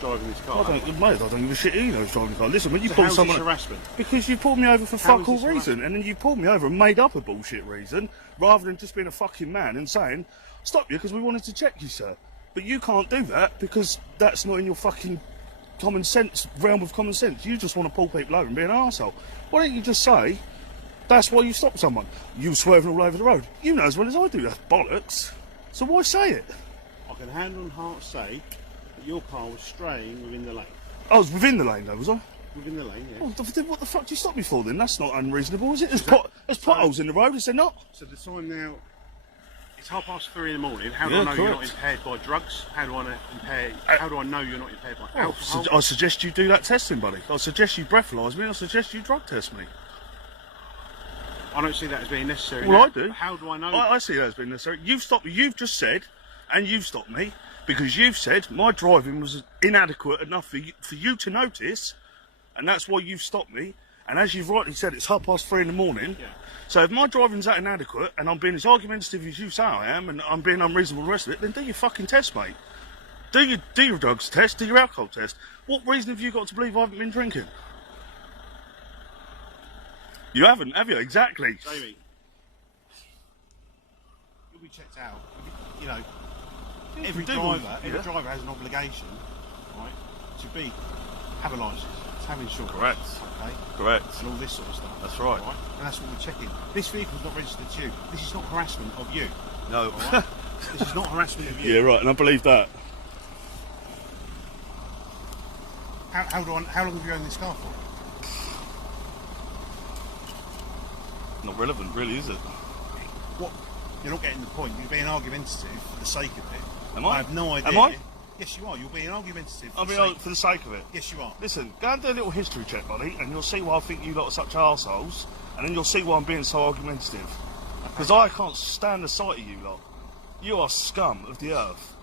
driving this car. Mate, I don't give a shit either who's driving the car. Listen, when you So pull how's someone... this harassment? Because you pulled me over for How fuck is all this reason, harassment? and then you pulled me over and made up a bullshit reason, rather than just being a fucking man and saying, stop you because we wanted to check you, sir. But you can't do that because that's not in your fucking common sense, realm of common sense. You just want to pull people over and be an arsehole. Why don't you just say, that's why you stopped someone? You were swerving all over the road. You know as well as I do, that's bollocks. So why say it? I can hand on heart say that your car was straying within the lane. I was within the lane though, was I? Within the lane, yeah. Oh, what the fuck do you stop me for then? That's not unreasonable, is it? There's, that- there's potholes in the road, is there not? So the time now, it's 3:30 in the morning. How do Yeah, I know you're not correct. impaired by drugs? How do I know you're not impaired by alcohol? I suggest you do that testing, buddy. I suggest you breathalyse me. I suggest you drug test me. I don't see that as being necessary. Well, now. I do. How do I know? I see that as being necessary. You've stopped me. You've just said, and you've stopped me, because you've said my driving was inadequate enough for you to notice, and that's why you've stopped me. And as you've rightly said, it's 3:30 in the morning. Yeah. So if my driving's that inadequate, and I'm being as argumentative as you say I am, and I'm being unreasonable the rest of it, then do your fucking test, mate. Do your drugs test, do your alcohol test. What reason have you got to believe I haven't been drinking? You haven't, have you? Exactly. Jamie, you'll be checked out. You know, every do driver, all- every yeah. driver has an obligation, right, to have a licence, to have insurance. Correct. Okay. Correct. And all this sort of stuff. That's right. And that's what we're checking. This vehicle's not registered to you. This is not harassment of you. No. All right? This is not harassment of you. Yeah, right, and I believe that. How long have you owned this car for? Not relevant, really, is it? What? You're not getting the point. You're being argumentative for the sake of it. Am I? I have no idea. Am I? Yes, you are. You're being argumentative. I mean, for the sake of it. Yes, you are. Listen, go and do a little history check, buddy, and you'll see why I think you lot are such arseholes, and then you'll see why I'm being so argumentative. Because I can't stand the sight of you lot. You are scum of the earth.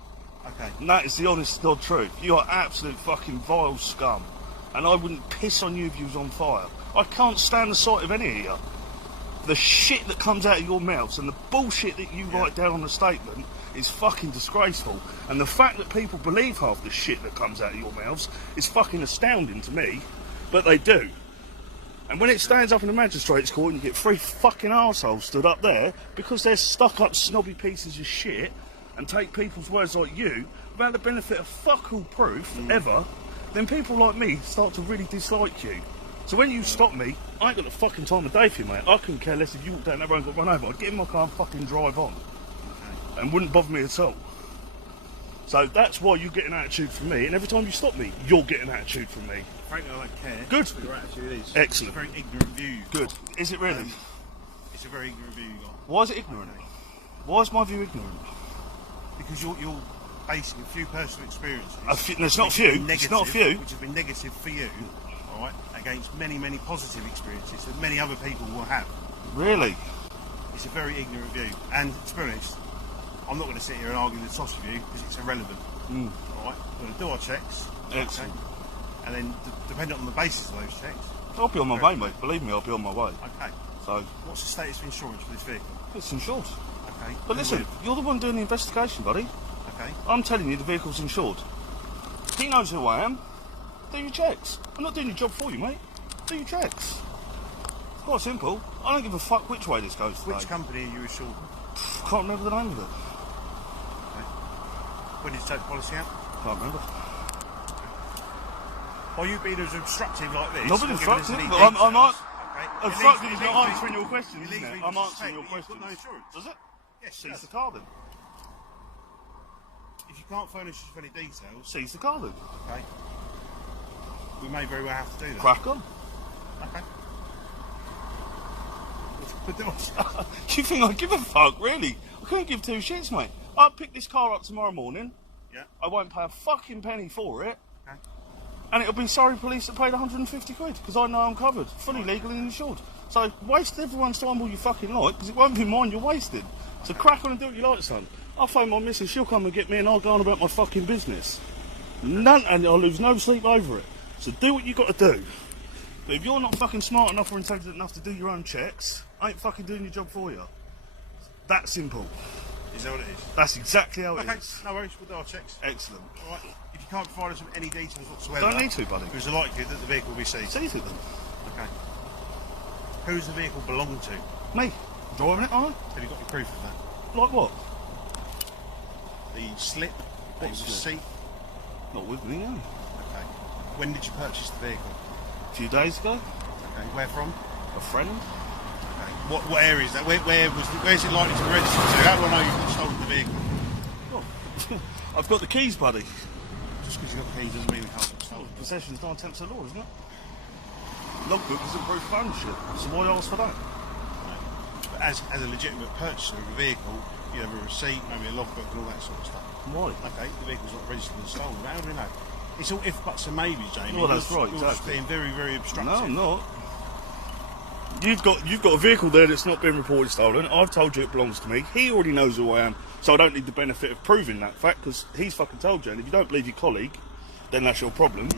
Okay. And that is the honest God truth. You are absolute fucking vile scum. And I wouldn't piss on you if you was on fire. I can't stand the sight of any of you. The shit that comes out of your mouths and the bullshit that you write down on the statement is fucking disgraceful. And the fact that people believe half the shit that comes out of your mouths is fucking astounding to me. But they do. And when it stands up in the magistrate's court and you get three fucking arseholes stood up there because they're stuck up snobby pieces of shit and take people's words like you without the benefit of fuck all proof ever, then people like me start to really dislike you. So when you stop me, I ain't got the fucking time of day for you, mate. I couldn't care less if you walked down that road and got run over. I'd get in my car and fucking drive on. And wouldn't bother me at all. So that's why you get an attitude from me, and every time you stop me, you'll get an attitude from me. Frankly, I don't care. Good. What your attitude is. Excellent. It's a very ignorant view you've Good. got. Is it really? It's a very ignorant view you've got. Why is it ignorant? Okay. Why is my view ignorant? Because you're basing a few personal experiences. There's not a few. It's not a few. Which have been negative for you, all right, against many, many positive experiences that many other people will have. Really? It's a very ignorant view. And to be honest, I'm not going to sit here and argue the toss with you because it's irrelevant. All right? We're going to do our checks. Excellent. Okay? And then, depending on the basis of those checks. I'll be on my way, mate. Believe me, I'll be on my way. Okay. So, What's the status of insurance for this vehicle? it's insured. Okay. But Who listen, with? you're the one doing the investigation, buddy. Okay. I'm telling you the vehicle's insured. He knows who I am. Do your checks. I'm not doing your job for you, mate. Do your checks. It's quite simple. I don't give a fuck which way this goes today. Which company are you insured? Can't remember the name of it. When did you take the policy out? Can't remember. Are you being as obstructive like this? Not been and giving us obstructive, any but I'm details? not. Okay. Obstructive is It not leads me- answering your questions, it leads isn't me it? to I'm suspect answering your you've questions. got no insurance. Does it? Yes, it Seize does. the car then. If you can't furnish us with any details, Seize the car then. okay, we may very well have to do that. Crack on. Okay. But there was- Do you think I give a fuck, really? I couldn't give two shits, mate. I'll pick this car up tomorrow morning. yeah. I won't pay a fucking penny for it. Okay. And it'll be Surrey Police that paid 150 quid, because I know I'm covered. Fully legal and insured. So waste everyone's time all you fucking like, because it won't be mine you're wasting. So crack on and do what you like, son. I'll phone my missus, she'll come and get me and I'll go on about my fucking business. None, and I'll lose no sleep over it. So do what you got to do. But if you're not fucking smart enough or intelligent enough to do your own checks, I ain't fucking doing your job for you. That simple. Is that what it is? That's exactly how it Okay, is. no worries, we'll do our checks. Excellent. Alright, if you you can't provide us with any details whatsoever, Don't need to, buddy. there's a likelihood that the vehicle will be seized. See to them. Okay. Who's the vehicle belong to? Me. Driving it, aren't Have you got any proof of that? I? Like what? The slip, the What slip? receipt. Not with me, no. Okay. When did you purchase the vehicle? A few days ago. Okay. Where from? A friend. Okay. What area is that? Where's it likely to be registered to? How do I know you've stolen the vehicle? Oh. I've got the keys, buddy. Just because you've got keys doesn't mean the car's not stolen. Possession's 9 tenths of law, isn't it? Logbook isn't proof of ownership, so why ask for that? But as a legitimate purchaser of a vehicle, you have a receipt, maybe a logbook and all that sort of stuff. Why? Okay, the vehicle's not registered and stolen, but how do we know? It's all if buts and maybes, Jamie. Well, that's You're- right, You're just exactly. being very, very obstructive. No, I'm not. You've got a vehicle there that's not been reported stolen. I've told you it belongs to me. He already knows who I am, so I don't need the benefit of proving that fact because he's fucking told you. And if you don't believe your colleague, then that's your problem.